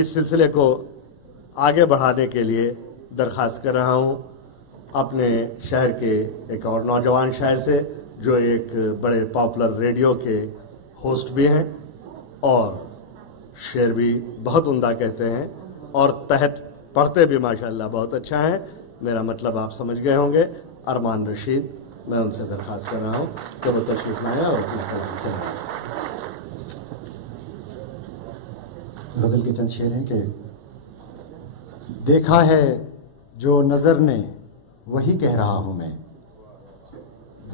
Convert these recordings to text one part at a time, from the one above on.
इस सिलसिले को आगे बढ़ाने के लिए दरख्वास्त कर रहा हूँ अपने शहर के एक और नौजवान शायर से, जो एक बड़े पॉपुलर रेडियो के होस्ट भी हैं और शेर भी बहुत उम्दा कहते हैं और तहत पढ़ते भी माशाल्लाह बहुत अच्छा है। मेरा मतलब आप समझ गए होंगे, अरमान रशीद। मैं उनसे दरख्वास्त कर रहा हूँ कि वो तशरीफ लाएं और अपने कलाम से गज़ल के चंद शेर हैं कि देखा है जो नज़र ने वही कह रहा हूँ मैं,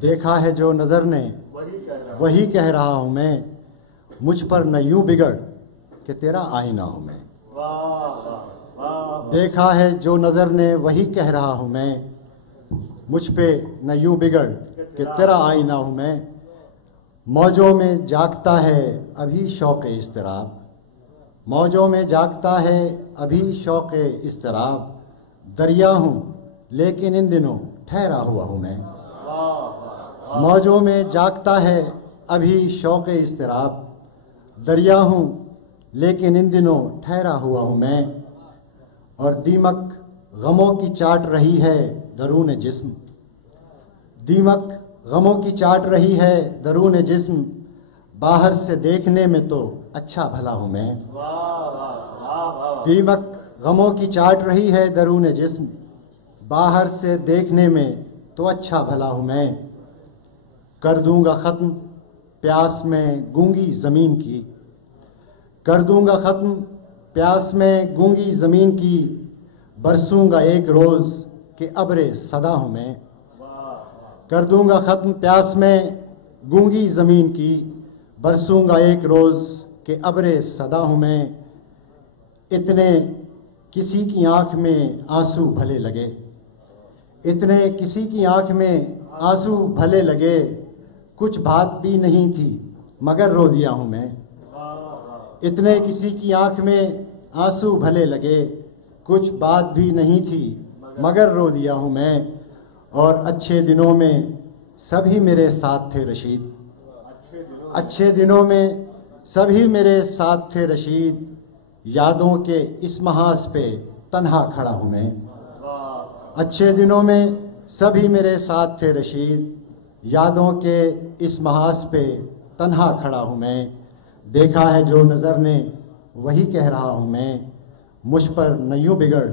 देखा है जो नज़र ने वही कह रहा हूँ मैं, मुझ पर न यूं बिगड़ कि तेरा आईना हूँ मैं। देखा है जो नज़र ने वही कह रहा हूँ मैं, मुझ पे न यूं बिगड़ कि तेरा आईना हूँ मैं। मौजों में जागता है अभी शौक़ इज़्तिराब, मौजों में जागता है अभी शौक़ इज़्तिराब, दरिया हूँ लेकिन इन दिनों ठहरा हुआ हूँ मैं। मौजों में जागता है अभी शौक़ इज़्तिराब, दरिया हूँ लेकिन इन दिनों ठहरा हुआ हूँ मैं। और दीमक गमों की चाट रही है दरून जिस्म, दीमक गमों की चाट रही है दरून जिस्म, बाहर से देखने में तो अच्छा भला हूँ मैं। दीमक गमों की चाट रही है दरून जिस्म, बाहर से देखने में तो अच्छा भला हूँ मैं। कर दूंगा ख़त्म प्यास में गूंगी ज़मीन की, कर दूंगा ख़त्म प्यास में गूंगी ज़मीन की, बरसूंगा एक रोज़ के अब्रे सदा हूँ मैं। कर दूंगा ख़त्म प्यास में गूंगी ज़मीन की, बरसूंगा एक रोज़ के अब्रे सदा हूँ मैं। इतने किसी की आँख में आंसू भले लगे, इतने किसी की आँख में आंसू भले लगे, कुछ बात भी नहीं थी मगर रो दिया हूँ मैं। इतने किसी की आँख में आंसू भले लगे, कुछ बात भी नहीं थी मगर रो दिया हूँ मैं। और अच्छे दिनों में सभी मेरे साथ थे रशीद, अच्छे दिनों में सभी मेरे साथ थे रशीद, यादों के इस महास पे तन्हा खड़ा हूँ मैं। अच्छे दिनों में सभी मेरे साथ थे रशीद, यादों के इस महास पे तन्हा खड़ा हूँ मैं। देखा है जो नज़र ने वही कह रहा हूँ मैं, मुझ पर न यूं बिगड़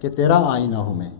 कि तेरा आईना हूँ मैं।